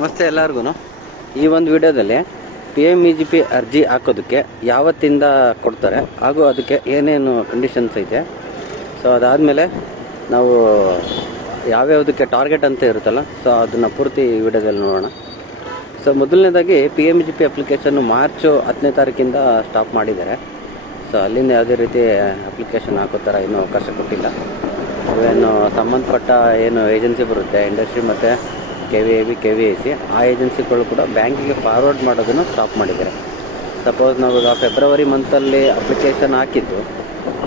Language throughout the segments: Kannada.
ನಮಸ್ತೆ ಎಲ್ಲರಿಗೂ ಈ ಒಂದು ವಿಡಿಯೋದಲ್ಲಿ P M E G P ಅರ್ಜಿ ಹಾಕೋದಕ್ಕೆ ಯಾವತ್ತಿಂದ ಕೊಡ್ತಾರೆ, ಹಾಗೂ ಅದಕ್ಕೆ ಏನೇನು ಕಂಡೀಷನ್ಸ್ ಐತೆ. ಸೊ ಅದಾದಮೇಲೆ ನಾವು ಯಾವ್ಯಾವುದಕ್ಕೆ ಟಾರ್ಗೆಟ್ ಅಂತ ಇರುತ್ತಲ್ಲ ಸೊ ಅದನ್ನು ಪೂರ್ತಿ ವಿಡಿಯೋದಲ್ಲಿ ನೋಡೋಣ. ಸೊ ಮೊದಲನೇದಾಗಿ P M E G P application March ಹತ್ತನೇ ತಾರೀಕಿಂದ ಸ್ಟಾಪ್ ಮಾಡಿದ್ದಾರೆ. ಸೊ ಅಲ್ಲಿಂದ ಯಾವುದೇ ರೀತಿ ಅಪ್ಲಿಕೇಶನ್ ಹಾಕೋ ಥರ ಇನ್ನೂ ಅವಕಾಶ ಕೊಟ್ಟಿಲ್ಲ. ಏನು ಸಂಬಂಧಪಟ್ಟ ಏನು ಏಜೆನ್ಸಿ ಬರುತ್ತೆ ಇಂಡಸ್ಟ್ರಿ ಮತ್ತು K V A B K V I C, ಆ ಏಜೆನ್ಸಿಗಳು ಕೂಡ ಬ್ಯಾಂಕಿಗೆ ಫಾರ್ವರ್ಡ್ ಮಾಡೋದನ್ನು ಸ್ಟಾಪ್ ಮಾಡಿದ್ದಾರೆ. ಸಪೋಸ್ ನಾವು ಈಗ ಫೆಬ್ರವರಿ ಮಂತಲ್ಲಿ ಅಪ್ಲಿಕೇಶನ್ ಹಾಕಿದ್ದು,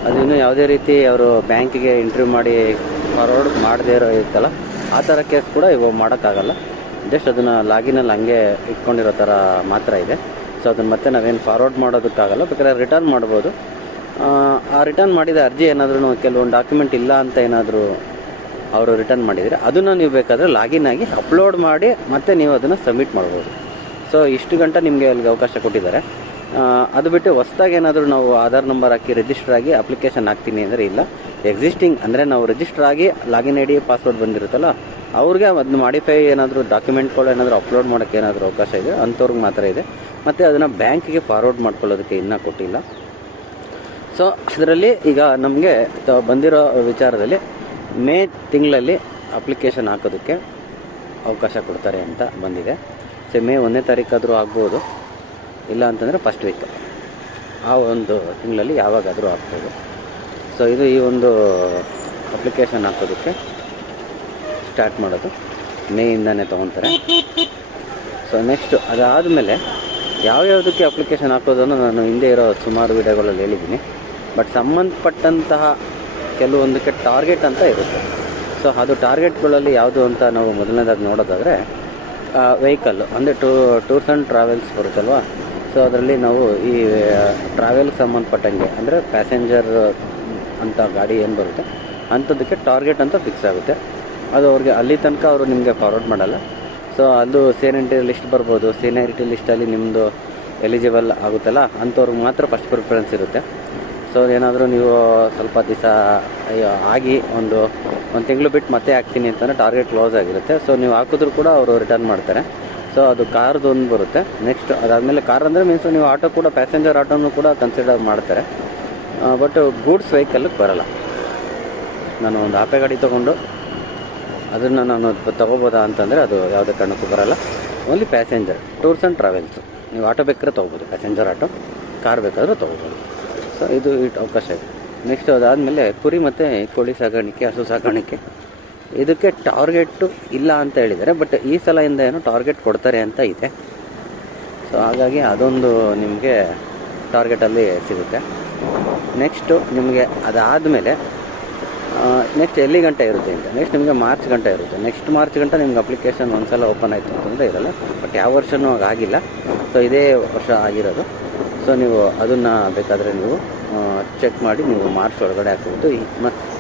ಅದು ಇನ್ನೂ ಯಾವುದೇ ರೀತಿ ಅವರು ಬ್ಯಾಂಕಿಗೆ ಇಂಟ್ರ್ಯೂ ಮಾಡಿ ಫಾರ್ವರ್ಡ್ ಮಾಡದೇ ಇರೋ ಇತ್ತಲ್ಲ, ಆ ಥರ ಕೇಸ್ ಕೂಡ ಇವಾಗ ಮಾಡೋಕ್ಕಾಗಲ್ಲ. ಜಸ್ಟ್ ಅದನ್ನು ಲಾಗಿನಲ್ಲಿ ಹಂಗೆ ಇಟ್ಕೊಂಡಿರೋ ಥರ ಮಾತ್ರ ಇದೆ. ಸೊ ಅದನ್ನು ಮತ್ತೆ ನಾವೇನು ಫಾರ್ವರ್ಡ್ ಮಾಡೋದಕ್ಕಾಗಲ್ಲ, ಬೇಕಾದ್ರೆ ರಿಟರ್ನ್ ಮಾಡ್ಬೋದು. ಆ ರಿಟರ್ನ್ ಮಾಡಿದ ಅರ್ಜಿ ಏನಾದರೂ ಕೆಲವೊಂದು ಡಾಕ್ಯುಮೆಂಟ್ ಇಲ್ಲ ಅಂತ ಏನಾದರೂ ಅವರು ರಿಟರ್ನ್ ಮಾಡಿದರೆ ಅದನ್ನು ನೀವು ಬೇಕಾದರೆ ಲಾಗಿನ್ ಆಗಿ ಅಪ್ಲೋಡ್ ಮಾಡಿ ಮತ್ತೆ ನೀವು ಅದನ್ನು ಸಬ್ಮಿಟ್ ಮಾಡ್ಬೋದು. ಸೊ ಇಷ್ಟು ಗಂಟೆ ನಿಮಗೆ ಅಲ್ಲಿಗೆ ಅವಕಾಶ ಕೊಟ್ಟಿದ್ದಾರೆ. ಅದು ಬಿಟ್ಟು ಹೊಸ್ದಾಗಿ ಏನಾದರೂ ನಾವು ಆಧಾರ್ ನಂಬರ್ ಹಾಕಿ ರಿಜಿಸ್ಟರ್ ಆಗಿ ಅಪ್ಲಿಕೇಶನ್ ಹಾಕ್ತೀನಿ ಅಂದರೆ ಇಲ್ಲ. ಎಕ್ಸಿಸ್ಟಿಂಗ್ ಅಂದರೆ ನಾವು ರಿಜಿಸ್ಟರ್ ಆಗಿ ಲಾಗಿನ್ ಐ ಡಿ ಪಾಸ್ವರ್ಡ್ ಬಂದಿರುತ್ತಲ್ಲ, ಅವ್ರಿಗೆ ಅದನ್ನ ಮಾಡಿಫೈ ಏನಾದರೂ ಡಾಕ್ಯುಮೆಂಟ್ಗಳು ಏನಾದರೂ ಅಪ್ಲೋಡ್ ಮಾಡೋಕ್ಕೆ ಏನಾದರೂ ಅವಕಾಶ ಇದೆ, ಅಂಥವ್ರಿಗೆ ಮಾತ್ರ ಇದೆ. ಮತ್ತು ಅದನ್ನು ಬ್ಯಾಂಕಿಗೆ ಫಾರ್ವರ್ಡ್ ಮಾಡ್ಕೊಳ್ಳೋದಕ್ಕೆ ಇನ್ನೂ ಕೊಟ್ಟಿಲ್ಲ. ಸೊ ಅದರಲ್ಲಿ ಈಗ ನಮಗೆ ಬಂದಿರೋ ವಿಚಾರದಲ್ಲಿ ಮೇ ತಿಂಗಳಲ್ಲಿ ಅಪ್ಲಿಕೇಶನ್ ಹಾಕೋದಕ್ಕೆ ಅವಕಾಶ ಕೊಡ್ತಾರೆ ಅಂತ ಬಂದಿದೆ. ಸೊ ಮೇ ಒಂದನೇ ತಾರೀಕಾದರೂ ಆಗ್ಬೋದು. ಇಲ್ಲ ಅಂತಂದರೆ ಫಸ್ಟ್ ವೀಕ್ ಆ ಒಂದು ತಿಂಗಳಲ್ಲಿ ಯಾವಾಗಾದರೂ ಆಗ್ಬೋದು. ಸೊ ಇದು ಈ ಒಂದು ಅಪ್ಲಿಕೇಶನ್ ಹಾಕೋದಕ್ಕೆ ಸ್ಟಾರ್ಟ್ ಮಾಡೋದು ಮೇಯಿಂದನೇ ತೊಗೊತಾರೆ. ಸೊ ನೆಕ್ಸ್ಟು ಅದಾದಮೇಲೆ ಯಾವ್ಯಾವುದಕ್ಕೆ ಅಪ್ಲಿಕೇಶನ್ ಹಾಕೋದನ್ನು ನಾನು ಹಿಂದೆ ಇರೋ ಸುಮಾರು ವಿಡಿಯೋಗಳಲ್ಲಿ ಹೇಳಿದ್ದೀನಿ. ಬಟ್ ಸಂಬಂಧಪಟ್ಟಂತಹ ಕೆಲವೊಂದಕ್ಕೆ ಟಾರ್ಗೆಟ್ ಅಂತ ಇರುತ್ತೆ. ಸೊ ಅದು ಟಾರ್ಗೆಟ್ಗಳಲ್ಲಿ ಯಾವುದು ಅಂತ ನಾವು ಮೊದಲನೇದಾಗಿ ನೋಡೋದಾದರೆ ವೆಹಿಕಲ್ಲು ಅಂದರೆ ಟೂ ಟೂರ್ಸ್ ಆ್ಯಂಡ್ ಟ್ರಾವೆಲ್ಸ್ ಬರುತ್ತಲ್ವ? ಸೊ ಅದರಲ್ಲಿ ನಾವು ಈ ಟ್ರಾವೆಲ್ಗೆ ಸಂಬಂಧಪಟ್ಟಂಗೆ, ಅಂದರೆ ಪ್ಯಾಸೆಂಜರ್ ಅಂತ ಗಾಡಿ ಏನು ಬರುತ್ತೆ, ಅಂಥದ್ದಕ್ಕೆ ಟಾರ್ಗೆಟ್ ಅಂತ ಫಿಕ್ಸ್ ಆಗುತ್ತೆ. ಅದು ಅವ್ರಿಗೆ ಅಲ್ಲಿ ತನಕ ಅವರು ನಿಮಗೆ ಫಾರ್ವರ್ಡ್ ಮಾಡಲ್ಲ. ಸೊ ಅದು ಸೀನಿಯರಿಟಿ ಲಿಸ್ಟ್ ಬರ್ಬೋದು. ಸೀನಿಯರಿಟಿ ಲಿಸ್ಟಲ್ಲಿ ನಿಮ್ಮದು ಎಲಿಜಿಬಲ್ ಆಗುತ್ತಲ್ಲ, ಅಂಥವ್ರಿಗೆ ಮಾತ್ರ ಫಸ್ಟ್ ಪ್ರಿಫರೆನ್ಸ್ ಇರುತ್ತೆ. ಸೊ ಏನಾದರೂ ನೀವು ಸ್ವಲ್ಪ ದಿವಸ ಆಗಿ ಒಂದು ಒಂದು ತಿಂಗಳು ಬಿಟ್ಟು ಮತ್ತೆ ಹಾಕ್ತೀನಿ ಅಂತಂದರೆ ಟಾರ್ಗೆಟ್ ಕ್ಲೋಸ್ ಆಗಿರುತ್ತೆ. ಸೊ ನೀವು ಹಾಕಿದ್ರು ಕೂಡ ಅವರು ರಿಟರ್ನ್ ಮಾಡ್ತಾರೆ. ಸೊ ಅದು ಕಾರ್ದು ಒಂದು ಬರುತ್ತೆ. ನೆಕ್ಸ್ಟ್ ಅದಾದಮೇಲೆ ಕಾರ್ ಅಂದರೆ ಮೀನ್ಸ್ ನೀವು ಆಟೋ ಕೂಡ ಪ್ಯಾಸೆಂಜರ್ ಆಟೋನು ಕೂಡ ಕನ್ಸಿಡರ್ ಮಾಡ್ತಾರೆ. ಬಟ್ ಗೂಡ್ಸ್ ವೆಹಿಕಲ್ಗೆ ಬರಲ್ಲ. ನಾನು ಒಂದು ಆಪೆ ಗಾಡಿ ತೊಗೊಂಡು ಅದನ್ನು ನಾನು ತೊಗೋಬೋದಾ ಅಂತಂದರೆ ಅದು ಯಾವುದೇ ಕಾರಣಕ್ಕೂ ಬರಲ್ಲ. Only passenger tours and travels ನೀವು ಆಟೋ ಬೇಕಾದ್ರೆ ತೊಗೋಬೋದು ಪ್ಯಾಸೆಂಜರ್ ಆಟೋ ಕಾರ್ ಬೇಕಾದರೂ ತೊಗೋಬೋದು. ಸೊ ಇದು ಇಟ್ ಅವಕಾಶ ಇದೆ. ನೆಕ್ಸ್ಟ್ ಅದಾದಮೇಲೆ ಕುರಿ ಮತ್ತು ಕೋಳಿ ಸಾಗಾಣಿಕೆ ಹಸು ಸಾಗಾಣಿಕೆ ಇದಕ್ಕೆ ಟಾರ್ಗೆಟ್ಟು ಇಲ್ಲ ಅಂತ ಹೇಳಿದ್ದಾರೆ, ಬಟ್ ಈ ಸಲದಿಂದ ಏನು ಟಾರ್ಗೆಟ್ ಕೊಡ್ತಾರೆ ಅಂತ ಇದೆ. ಸೊ ಹಾಗಾಗಿ ಅದೊಂದು ನಿಮಗೆ ಟಾರ್ಗೆಟಲ್ಲಿ ಸಿಗುತ್ತೆ. ನೆಕ್ಸ್ಟು ನಿಮಗೆ ಅದಾದಮೇಲೆ ನೆಕ್ಸ್ಟ್ ಎಲ್ಲಿ ಗಂಟೆ ಇರುತ್ತೆ ಅಂತ. ನೆಕ್ಸ್ಟ್ ನಿಮಗೆ ಮಾರ್ಚ್ ಗಂಟೆ ಇರುತ್ತೆ. ನೆಕ್ಸ್ಟ್ ಮಾರ್ಚ್ ಗಂಟೆ ನಿಮ್ಗೆ ಅಪ್ಲಿಕೇಶನ್ ಒಂದ್ಸಲ ಓಪನ್ ಆಯಿತು ಅಂತಂದರೆ ಇರಲ್ಲ. ಬಟ್ ಯಾವ ವರ್ಷವೂ ಆಗಿಲ್ಲ ಸೊ ಇದೇ ವರ್ಷ ಆಗಿರೋದು. ಸೊ ನೀವು ಅದನ್ನು ಬೇಕಾದರೆ ನೀವು ಚೆಕ್ ಮಾಡಿ ನೀವು ಮಾರ್ಚ್ ಒಳಗಡೆ ಹಾಕ್ಬೋದು.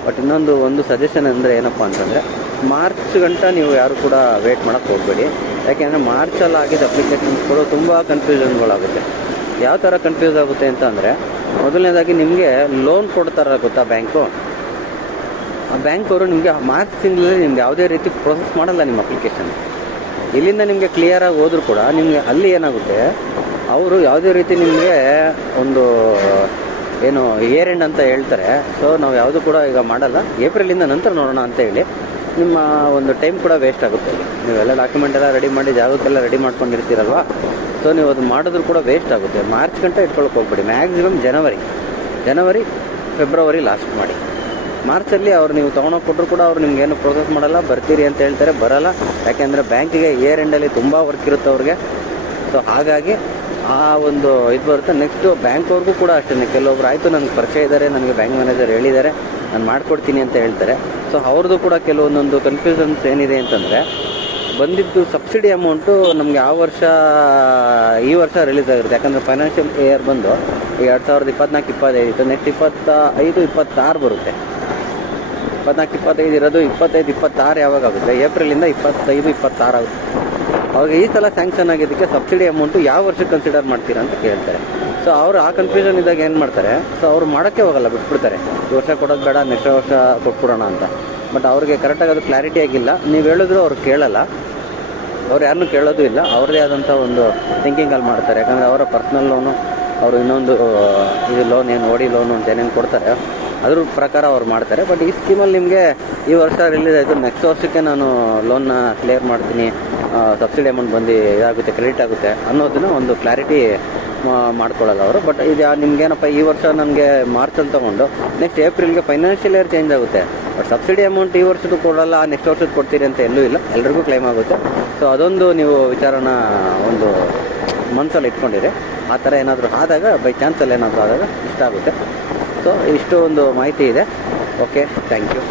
ಬಟ್ ಇನ್ನೊಂದು ಒಂದು ಸಜೆಷನ್ ಅಂದರೆ ಏನಪ್ಪ ಅಂತಂದರೆ ಮಾರ್ಚ್ ಗಂಟ ನೀವು ಯಾರು ಕೂಡ ವೇಟ್ ಮಾಡೋಕ್ಕೆ ಹೋಗಬೇಡಿ. ಯಾಕೆಂದರೆ ಮಾರ್ಚಲ್ಲಿ ಆಗಿದ್ದ ಕೂಡ ತುಂಬ ಕನ್ಫ್ಯೂಷನ್ಗಳಾಗುತ್ತೆ ಯಾವ ಥರ ಕನ್ಫ್ಯೂಸ್ ಆಗುತ್ತೆ ಅಂತ ಅಂದರೆ, ಮೊದಲನೇದಾಗಿ ನಿಮಗೆ ಲೋನ್ ಕೊಡ್ತಾರ ಗೊತ್ತಾ ಬ್ಯಾಂಕು? ಆ ಬ್ಯಾಂಕ್ ಅವರು ನಿಮಗೆ ಮಾರ್ಚ್ ತಿಂಗಳಲ್ಲಿ ನಿಮ್ಗೆ ಯಾವುದೇ ರೀತಿ ಪ್ರೊಸೆಸ್ ಮಾಡಲ್ಲ ನಿಮ್ಮ ಅಪ್ಲಿಕೇಶನ್ ಇಲ್ಲಿಂದ ನಿಮಗೆ ಕ್ಲಿಯರಾಗಿ ಹೋದರೂ ಕೂಡ ನಿಮಗೆ ಅಲ್ಲಿ ಏನಾಗುತ್ತೆ ಅವರು ಯಾವುದೇ ರೀತಿ ನಿಮಗೆ ಒಂದು, ಏನು ಇಯರ್ ಎಂಡ್ ಅಂತ ಹೇಳ್ತಾರೆ. ಸೊ ನಾವು ಯಾವುದು ಕೂಡ ಈಗ ಮಾಡಲ್ಲ. ಏಪ್ರಿಲಿಂದ ನಂತರ ನೋಡೋಣ ಅಂತ ಹೇಳಿ ನಿಮ್ಮ ಒಂದು ಟೈಮ್ ಕೂಡ ವೇಸ್ಟ್ ಆಗುತ್ತೆ. ನೀವೆಲ್ಲ ಡಾಕ್ಯುಮೆಂಟ್ ಎಲ್ಲ ರೆಡಿ ಮಾಡಿ, ಜಾಗಕ್ಕೆಲ್ಲ ರೆಡಿ ಮಾಡ್ಕೊಂಡಿರ್ತೀರಲ್ವ? ಸೊ ನೀವು ಅದು ಮಾಡಿದ್ರು ಕೂಡ ವೇಸ್ಟ್ ಆಗುತ್ತೆ. ಮಾರ್ಚ್ ಗಂಟೆ ಇಟ್ಕೊಳಕ್ಕೆ ಹೋಗ್ಬೇಡಿ. ಮ್ಯಾಕ್ಸಿಮಮ್ ಜನವರಿ ಜನವರಿ ಫೆಬ್ರವರಿ ಲಾಸ್ಟ್ ಮಾಡಿ. ಮಾರ್ಚಲ್ಲಿ ಅವ್ರು ನೀವು ತೊಗೊಂಡೋಗಿ ಕೊಟ್ಟರು ಕೂಡ ಅವ್ರು ನಿಮ್ಗೆ ಏನು ಪ್ರೊಸೆಸ್ ಮಾಡಲ್ಲ, ಬರ್ತೀರಿ ಅಂತ ಹೇಳ್ತಾರೆ, ಬರಲ್ಲ. ಯಾಕೆಂದರೆ ಬ್ಯಾಂಕಿಗೆ ಇಯರ್ ಎಂಡಲ್ಲಿ ತುಂಬ ವರ್ಕ್ ಇರುತ್ತೆ ಅವ್ರಿಗೆ. ಸೊ ಹಾಗಾಗಿ ಆ ಒಂದು ಇದು ಬರುತ್ತೆ. ನೆಕ್ಸ್ಟು ಬ್ಯಾಂಕ್ವ್ರಿಗೂ ಕೂಡ ಅಷ್ಟೇ. ಕೆಲವೊಬ್ರು, ಆಯಿತು, ನನಗೆ ಪರಿಚಯ ಇದ್ದಾರೆ ನನಗೆ ಬ್ಯಾಂಕ್ ಮ್ಯಾನೇಜರ್ ಹೇಳಿದ್ದಾರೆ, ನಾನು ಮಾಡ್ಕೊಡ್ತೀನಿ ಅಂತ ಹೇಳ್ತಾರೆ. ಸೊ ಅವ್ರದ್ದು ಕೂಡ ಕೆಲವೊಂದೊಂದು ಕನ್ಫ್ಯೂಷನ್ಸ್ ಏನಿದೆ ಅಂತಂದರೆ, ಬಂದಿದ್ದು ಸಬ್ಸಿಡಿ ಅಮೌಂಟು ನಮಗೆ ಆ ವರ್ಷ, ಈ ವರ್ಷ ರಿಲೀಸ್ ಆಗಿರುತ್ತೆ. ಯಾಕಂದರೆ ಫೈನಾನ್ಷಿಯಲ್ ಇಯರ್ ಬಂದು ಎರಡು ಸಾವಿರದ ಇಪ್ಪತ್ನಾಲ್ಕು, ಇಪ್ಪತ್ತೈದು ಇತ್ತು. ನೆಕ್ಸ್ಟ್ ಇಪ್ಪತ್ತ ಐದು ಇಪ್ಪತ್ತಾರು ಬರುತ್ತೆ. ಇಪ್ಪತ್ನಾಲ್ಕು, ಇಪ್ಪತ್ತೈದು ಇರೋದು ಇಪ್ಪತ್ತೈದು, ಇಪ್ಪತ್ತಾರು ಯಾವಾಗ ಆಗುತ್ತೆ? ಏಪ್ರಿಲಿಂದ ಇಪ್ಪತ್ತೈದು, ಇಪ್ಪತ್ತಾರು ಆಗುತ್ತೆ. ಅವಾಗ ಈ ಸಲ ಸ್ಯಾಂಕ್ಷನ್ ಆಗಿದ್ದಕ್ಕೆ ಸಬ್ಸಿಡಿ ಅಮೌಂಟು ಯಾವ ವರ್ಷಕ್ಕೆ ಕನ್ಸಿಡರ್ ಮಾಡ್ತೀರಾ ಅಂತ ಕೇಳ್ತಾರೆ. ಸೊ ಅವರು ಆ ಕನ್ಫ್ಯೂಷನ್ ಇದ್ದಾಗ ಏನು ಮಾಡ್ತಾರೆ? ಸೊ ಅವ್ರು ಮಾಡೋಕ್ಕೆ ಹೋಗಲ್ಲ, ಬಿಟ್ಬಿಡ್ತಾರೆ. ಈ ವರ್ಷ ಕೊಡೋದು ಬೇಡ ನೆಕ್ಸ್ಟ್ ವರ್ಷ ಕೊಟ್ಬಿಡೋಣ ಅಂತ. ಬಟ್ ಅವ್ರಿಗೆ ಕರೆಕ್ಟಾಗಿ ಅದು ಕ್ಲಾರಿಟಿ ಆಗಿಲ್ಲ. ನೀವು ಹೇಳಿದ್ರು ಅವ್ರು ಕೇಳಲ್ಲ. ಅವ್ರು ಯಾರನ್ನೂ ಕೇಳೋದು ಇಲ್ಲ. ಅವ್ರದ್ದೇ ಆದಂಥ ಒಂದು ಥಿಂಕಿಂಗಲ್ಲಿ ಮಾಡ್ತಾರೆ. ಯಾಕಂದರೆ ಅವರ ಪರ್ಸ್ನಲ್ ಲೋನು ಅವರು ಇನ್ನೊಂದು ಇದು ಲೋನ್ ಏನು ಓಡಿ ಲೋನು ಅಂತ ಏನೇನು ಕೊಡ್ತಾರೆ. ಅದ್ರ ಪ್ರಕಾರ ಅವ್ರು ಮಾಡ್ತಾರೆ. ಬಟ್ ಈ ಸ್ಕೀಮಲ್ಲಿ ನಿಮಗೆ ಈ ವರ್ಷ ರಿಲೀಸ್ ಆಯಿತು. ನೆಕ್ಸ್ಟ್ ವರ್ಷಕ್ಕೆ ನಾನು ಲೋನ್ನ ಕ್ಲಿಯರ್ ಮಾಡ್ತೀನಿ. ಸಬ್ಸಿಡಿ ಅಮೌಂಟ್ ಬಂದು ಇದಾಗುತ್ತೆ ಕ್ರೆಡಿಟ್ ಆಗುತ್ತೆ ಅನ್ನೋದನ್ನ ಒಂದು ಕ್ಲಾರಿಟಿ ಮಾಡ್ಕೊಳ್ಳೋಲ್ಲ ಅವರು. ಬಟ್ ಇದು ನಿಮ್ಗೇನಪ್ಪ ಈ ವರ್ಷ ನನಗೆ ಮಾರ್ಚಲ್ಲಿ ತೊಗೊಂಡು ನೆಕ್ಸ್ಟ್ ಏಪ್ರಿಲ್ಗೆ ಫೈನಾನ್ಷಿಯಲ್ ಇಯರ್ ಚೇಂಜ್ ಆಗುತ್ತೆ. ಬಟ್ ಸಬ್ಸಿಡಿ ಅಮೌಂಟ್ ಈ ವರ್ಷದ್ದು ಕೊಡಲ್ಲ ನೆಕ್ಸ್ಟ್ ವರ್ಷದ ಕೊಡ್ತೀರಿ ಅಂತ ಎಲ್ಲೂ ಇಲ್ಲ. ಎಲ್ರಿಗೂ ಕ್ಲೈಮ್ ಆಗುತ್ತೆ. ಸೊ ಅದೊಂದು ನೀವು ವಿಚಾರನ ಒಂದು ಮನಸ್ಸಲ್ಲಿ ಇಟ್ಕೊಂಡಿರಿ. ಆ ಥರ ಏನಾದರೂ ಆದಾಗ ಬೈ ಚಾನ್ಸಲ್ಲಿ ಏನಾದರೂ ಆದಾಗ ಇಷ್ಟ ಆಗುತ್ತೆ. ಸೊ ಇಷ್ಟು ಒಂದು ಮಾಹಿತಿ ಇದೆ. Okay thank you